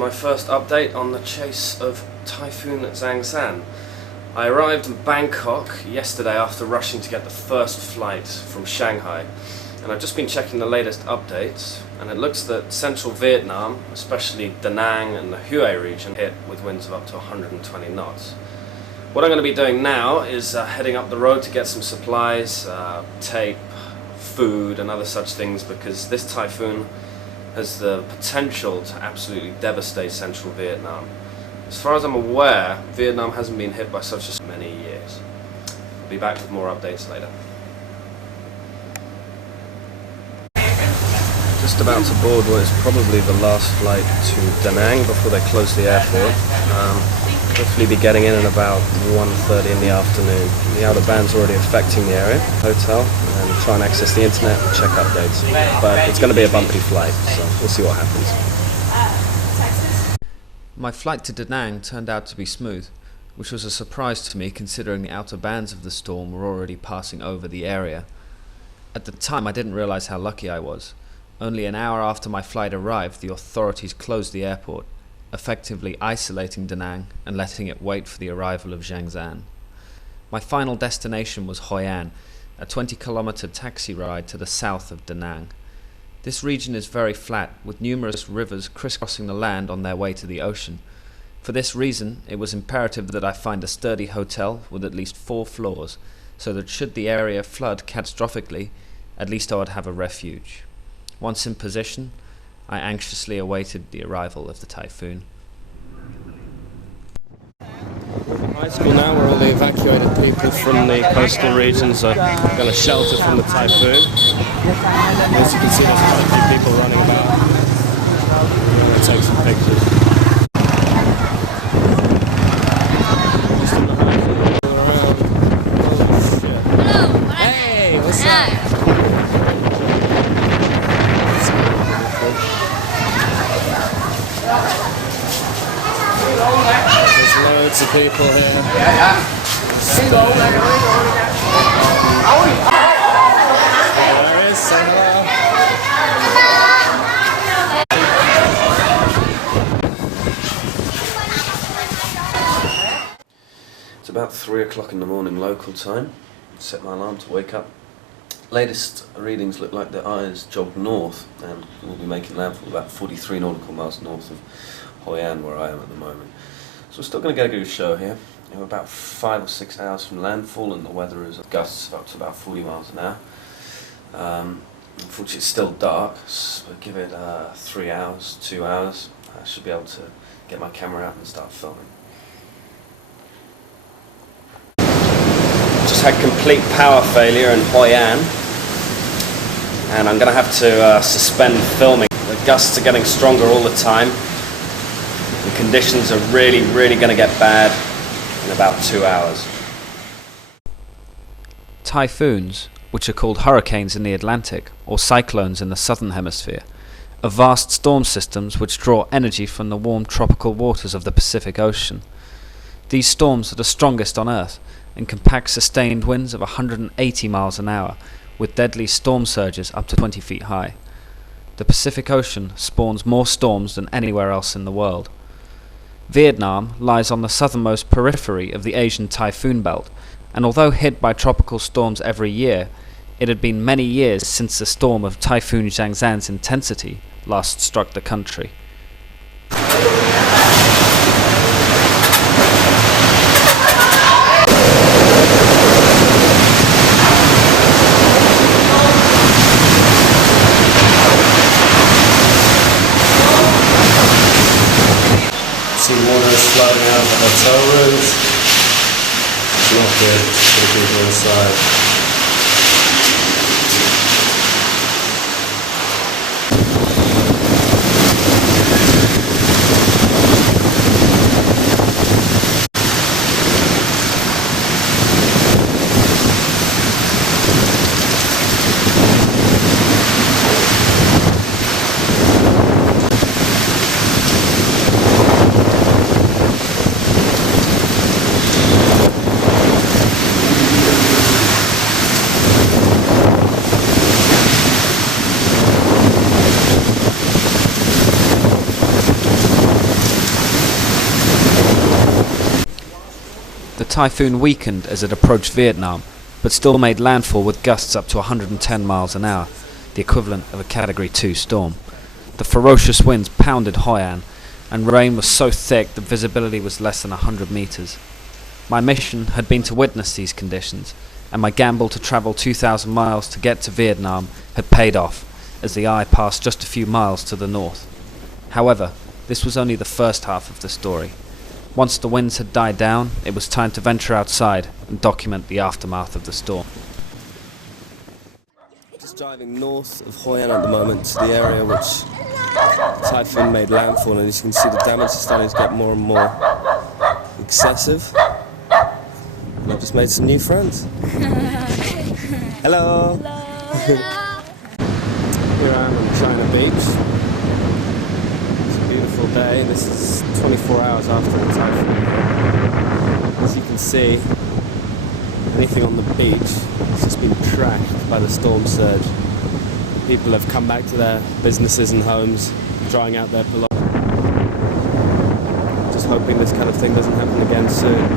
My first update on the chase of Typhoon Xangsane. I arrived in Bangkok yesterday after rushing to get the first flight from Shanghai, and I've just been checking the latest updates, and it looks that central Vietnam, especially Danang and the Hoi region, hit with winds of up to 120 knots. What I'm going to be doing now is heading up the road to get some supplies, tape, food and other such things, because this typhoon has the potential to absolutely devastate central Vietnam. As far as I'm aware, Vietnam hasn't been hit by such many years. I'll be back with more updates later. Just about to board what is probably the last flight to Danang before they close the airport. Hopefully be getting in at about 1:30 in the afternoon. The outer band's already affecting the area, hotel, and try and access the internet and check updates. But it's going to be a bumpy flight, so we'll see what happens. My flight to Danang turned out to be smooth, which was a surprise to me considering the outer bands of the storm were already passing over the area. At the time I didn't realize how lucky I was. Only an hour after my flight arrived, the authorities closed the airport, effectively isolating Danang and letting it wait for the arrival of Xangsane. My final destination was Hoi An, a 20-kilometer taxi ride to the south of Danang. This region is very flat, with numerous rivers crisscrossing the land on their way to the ocean. For this reason, it was imperative that I find a sturdy hotel with at least 4 floors, so that should the area flood catastrophically, at least I would have a refuge. Once in position, I anxiously awaited the arrival of the typhoon. High school now, where all the evacuated people from the coastal regions are going to shelter from the typhoon. As you can see, there's quite a few people running about. I'm going to take some pictures. Just in the high school, around. Oh shit. Hello. Hey, what's up? There's loads of people here. There is, say hello. It's about 3 o'clock in the morning local time. Set my alarm to wake up. Latest readings look like the eye has jogged north and will be making landfall about 43 nautical miles north of Hoi An, where I am at the moment. So we're still going to get a good show here. We're about 5 or 6 hours from landfall, and the weather is gusts of up to about 40 miles an hour. Unfortunately it's still dark, so give it 3 hours, 2 hours. I should be able to get my camera out and start filming. Just had complete power failure in Hoi An, and I'm going to have to suspend filming. The gusts are getting stronger all the time. The conditions are really going to get bad in about 2 hours. Typhoons, which are called hurricanes in the Atlantic or cyclones in the southern hemisphere, are vast storm systems which draw energy from the warm tropical waters of the Pacific Ocean. These storms are the strongest on Earth and can pack sustained winds of 180 miles an hour, with deadly storm surges up to 20 feet high. The Pacific Ocean spawns more storms than anywhere else in the world. Vietnam lies on the southernmost periphery of the Asian typhoon belt, and although hit by tropical storms every year, it had been many years since the storm of Typhoon Xangsane's intensity last struck the country. See water is flooding out of the hotel rooms. It's not good for the people inside. The typhoon weakened as it approached Vietnam, but still made landfall with gusts up to 110 miles an hour, the equivalent of a Category 2 storm. The ferocious winds pounded Hoi An, and rain was so thick that visibility was less than 100 meters. My mission had been to witness these conditions, and my gamble to travel 2,000 miles to get to Vietnam had paid off, as the eye passed just a few miles to the north. However, this was only the first half of the story. Once the winds had died down, it was time to venture outside and document the aftermath of the storm. Just driving north of Hoi An at the moment to the area which the typhoon made landfall, and as you can see the damage is starting to get more and more excessive. And I've just made some new friends. Hello! Here I am on China Beach. Beautiful day. This is 24 hours after the typhoon. As you can see, anything on the beach has just been trashed by the storm surge. People have come back to their businesses and homes, drying out their belongings. Just hoping this kind of thing doesn't happen again soon.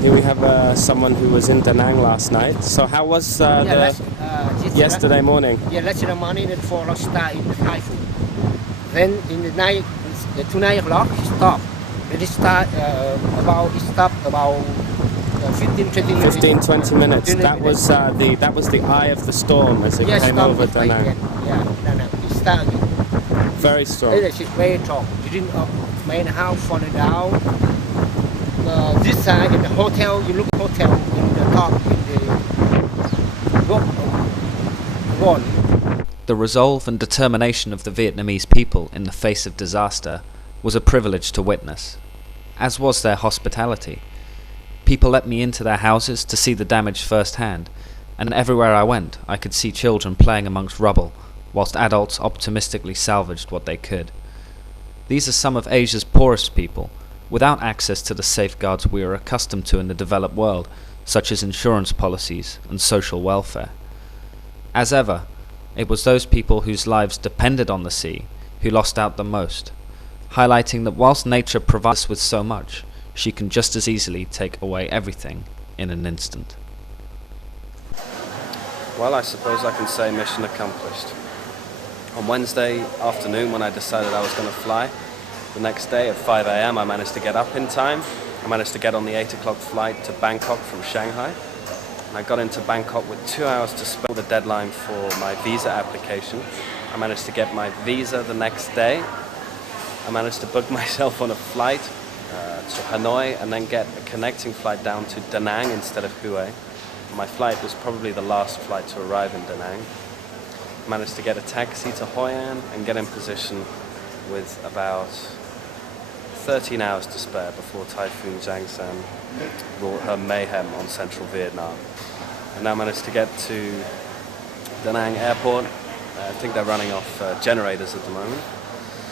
Here we have someone who was in Danang last night. So how was yesterday morning? Yeah, yesterday morning at 4 o'clock start in the typhoon. Then in the night, to 9 o'clock it stopped. It stopped about 15-20 minutes. 15-20 minutes. That was the eye of the storm as it came over Danang. Yeah, Danang. It started. Very strong. It's very strong. It didn't main house falling down. This side in the hotel, you look hotel in the top in the wall. The resolve and determination of the Vietnamese people in the face of disaster was a privilege to witness, as was their hospitality. People let me into their houses to see the damage firsthand, and everywhere I went I could see children playing amongst rubble, whilst adults optimistically salvaged what they could. These are some of Asia's poorest people, without access to the safeguards we are accustomed to in the developed world, such as insurance policies and social welfare. As ever, it was those people whose lives depended on the sea who lost out the most, highlighting that whilst nature provides us with so much, she can just as easily take away everything in an instant. Well, I suppose I can say mission accomplished. On Wednesday afternoon, when I decided I was going to fly, the next day at 5 a.m. I managed to get up in time. I managed to get on the 8 o'clock flight to Bangkok from Shanghai. And I got into Bangkok with 2 hours to spare the deadline for my visa application. I managed to get my visa the next day. I managed to book myself on a flight to Hanoi and then get a connecting flight down to Danang instead of Hue. My flight was probably the last flight to arrive in Danang. I managed to get a taxi to Hoi An and get in position with about 13 hours to spare before Typhoon Xangsane wrought her mayhem on central Vietnam. I now managed to get to Danang airport. I think they're running off generators at the moment.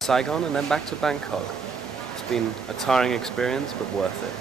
Saigon and then back to Bangkok. It's been a tiring experience, but worth it.